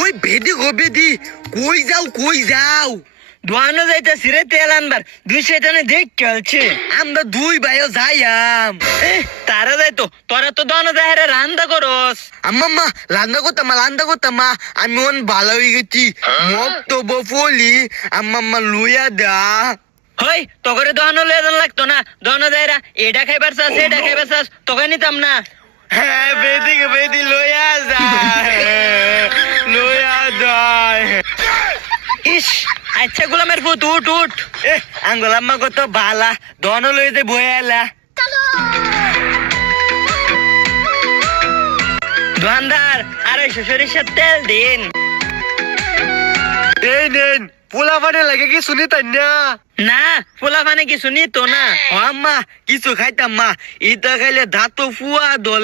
ওই বেদি গো বেদি, কই যাও? দোয়ানো যাইতাছি রে তেল আনবার, দুই সেটানে দেখ চলছে। আমরা দুই ভাইও যাইয়াম। তারা যাইতো, তোরা তো দোয়ানো যায় রে রান্না করস। আম্মা রান্না করতাম মা, আমি অন ভালো হয়ে গেছি। মক্ত বফলি আম্মা লুইয়া দা। হই তোকে দোয়ানো লেজন লাগতো না, দোয়ানো যায় রা এটা খাইবার চাস এটা খাইবার চাস তোকে নিতাম না। হ্যাঁ বেদি লইয়া যায়। ইস আচ্ছা গোলামের ফুট উঠ। আঙ্গুলাম্মা কত বালা, দন লইতে বয়ালা। দোয়ানদার 250 সরিষার তেল দিন। এই নেন, পোলা ফাটে লাগে কি শুনি তাই না? না পোলা ফানে কিছু নিত না। আম্মা কিছু খাইতাম মা, ইটা খাইলে দাঁত ফুয়া দল।